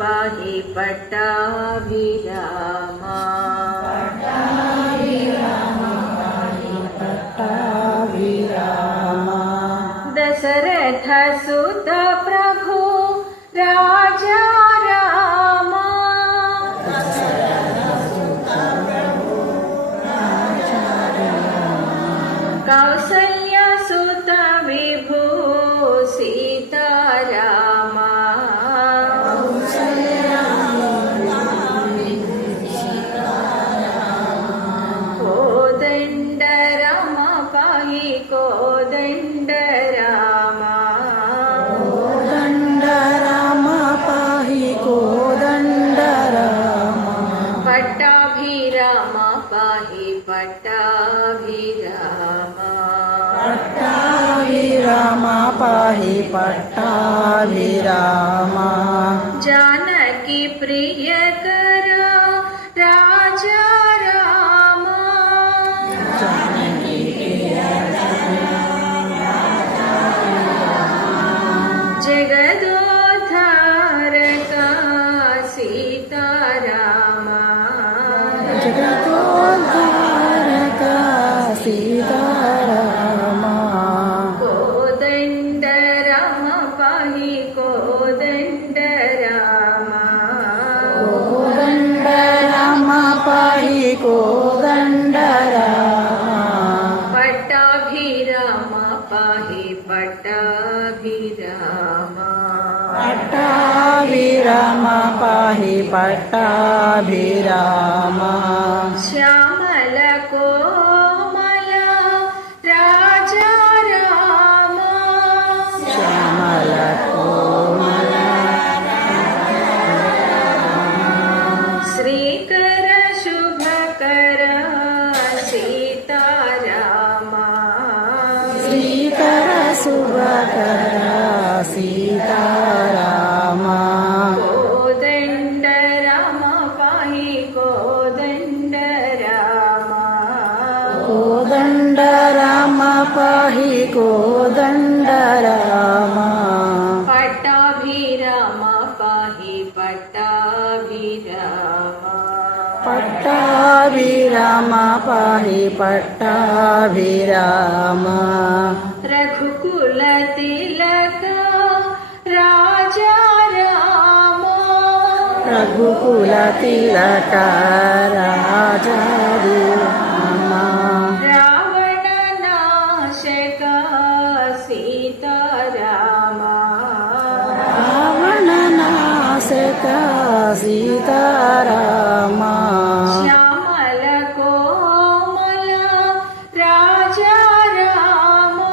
पाहि पट्टाभिरामा दशरथ सुत प्रभु राजा रामा कौसल्या सुत विभु सीता रामा कोदंड राम पाहि कोदंड रामा पट्टाभिरामा पाहि पट्टाभिरामा पाहि पट्टाभिरामा जानकी प्रियकर राजा रामा जगदोद्धारक सीता रामा जगदोद्धारक सीतारामा कोदंड राम पाहि कोदंड रामा कोदंड राम पाहि कोदंड रामा पट्टाभिरामा पाहि पट्टाभिरामा पट्टाभिरामा पाहि पट्टाभिरामा श्यामल कोमल राजा रामा श्यामल कोमल श्रीकर शुभकर सीता रामा श्रीकर शुभकर सीतारामा कोदंड राम पाहि कोदंड रामा कोदंड राम पाहि कोदंड रामा पट्टाभिरामा पाहि पट्टाभिरामा पट्टाभिरामा पाहि पट्टाभिरामा रघुकुल तिलक राजा रामा रघुकुल तिलक राजा रामा रावण नाशक सीता रामा रावण नाशक सीतारामा श्यामल कोमल राजा रामा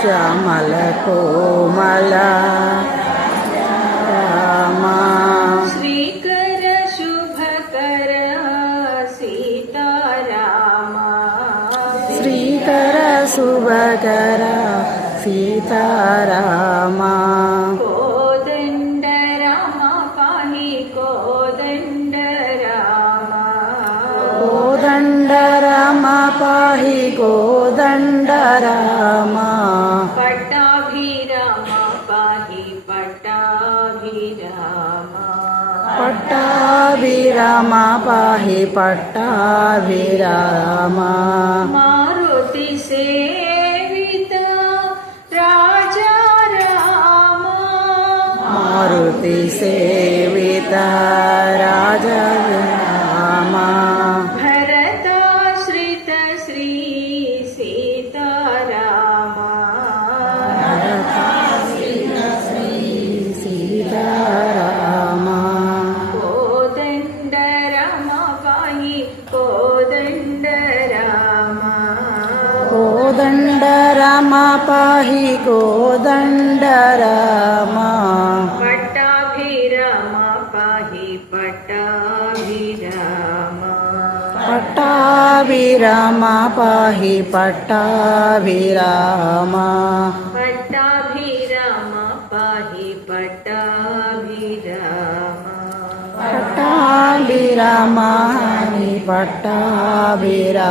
श्यामल कोमल रामा श्रीकर शुभकर सीता रामा श्रीकर शुभकर सीतारामा कोदंड राम पाहि कोदंड रामा कोदंड राम पाहि कोदंड रामा पट्टाभिरामा पाहि पट्टाभिरामा पट्टाभिरामा पाहि पट्टाभिरामा मारुति सेवित राजा रामा मारुति सेवित राजा रामा भरताश्रित श्री सीता रामा सीतारामा कोदंड राम पाहि कोदंड रामा कोदंड राम पाहि कोदंड रामा पट्टाभिरामा पाहि पट्टाभिरामा पट्टाभिरामा पाहि पट्टाभिरामा पट्टाभिरामा पाहि पट्टाभिरामा पट्टाभिरामा पाहि पट्टाभिरामा